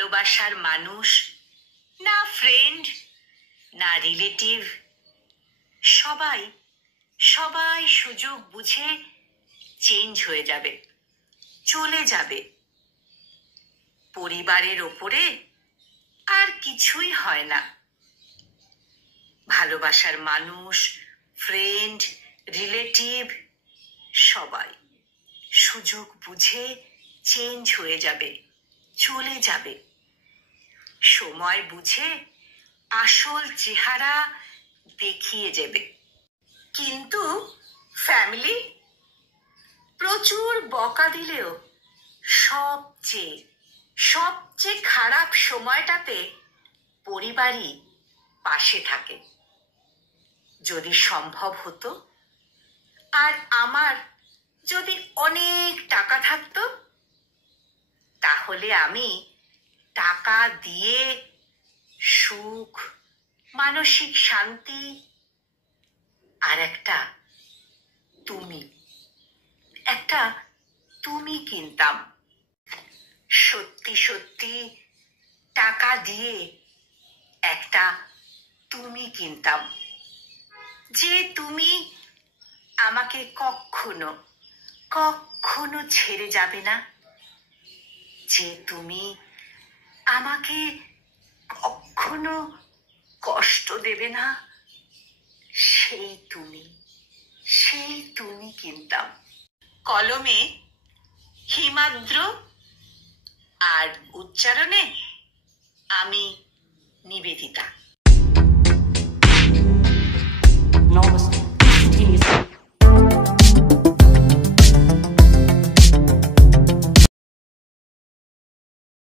ভালোবাসার মানুষ, না ফ্রেন্ড, না রিলেটিভ, সবাই সবাই সুযোগ বুঝে চেঞ্জ হয়ে যাবে, চলে যাবে। পরিবারের ওপরে আর কিছুই হয় না। ভালোবাসার মানুষ, ফ্রেন্ড, রিলেটিভ, সবাই সুযোগ বুঝে চেঞ্জ হয়ে যাবে, চলে যাবে। সময় বুঝে আসল চেহারা দেখিয়ে যাবে। কিন্তু ফ্যামিলি প্রচুর বকা দিলেও সবচেয়ে সবচেয়ে খারাপ সময়টাতে পরিবারই পাশে থাকে। যদি সম্ভব হতো আর আমার যদি অনেক টাকা থাকতো, তাহলে আমি টাকা দিয়ে সুখ, মানসিক শান্তি আর একটা তুমি কিনতাম। সত্যি সত্যি টাকা দিয়ে একটা তুমি কিনতাম, যে তুমি আমাকে কখনো কখনো ছেড়ে যাবে না, যে তুমি আমাকে কখনো কষ্ট দেবে না। সেই তুমি কিনতাম। কলমে হিমাদ্র আর উচ্চারণে আমি নিবেদিতা। Namaste.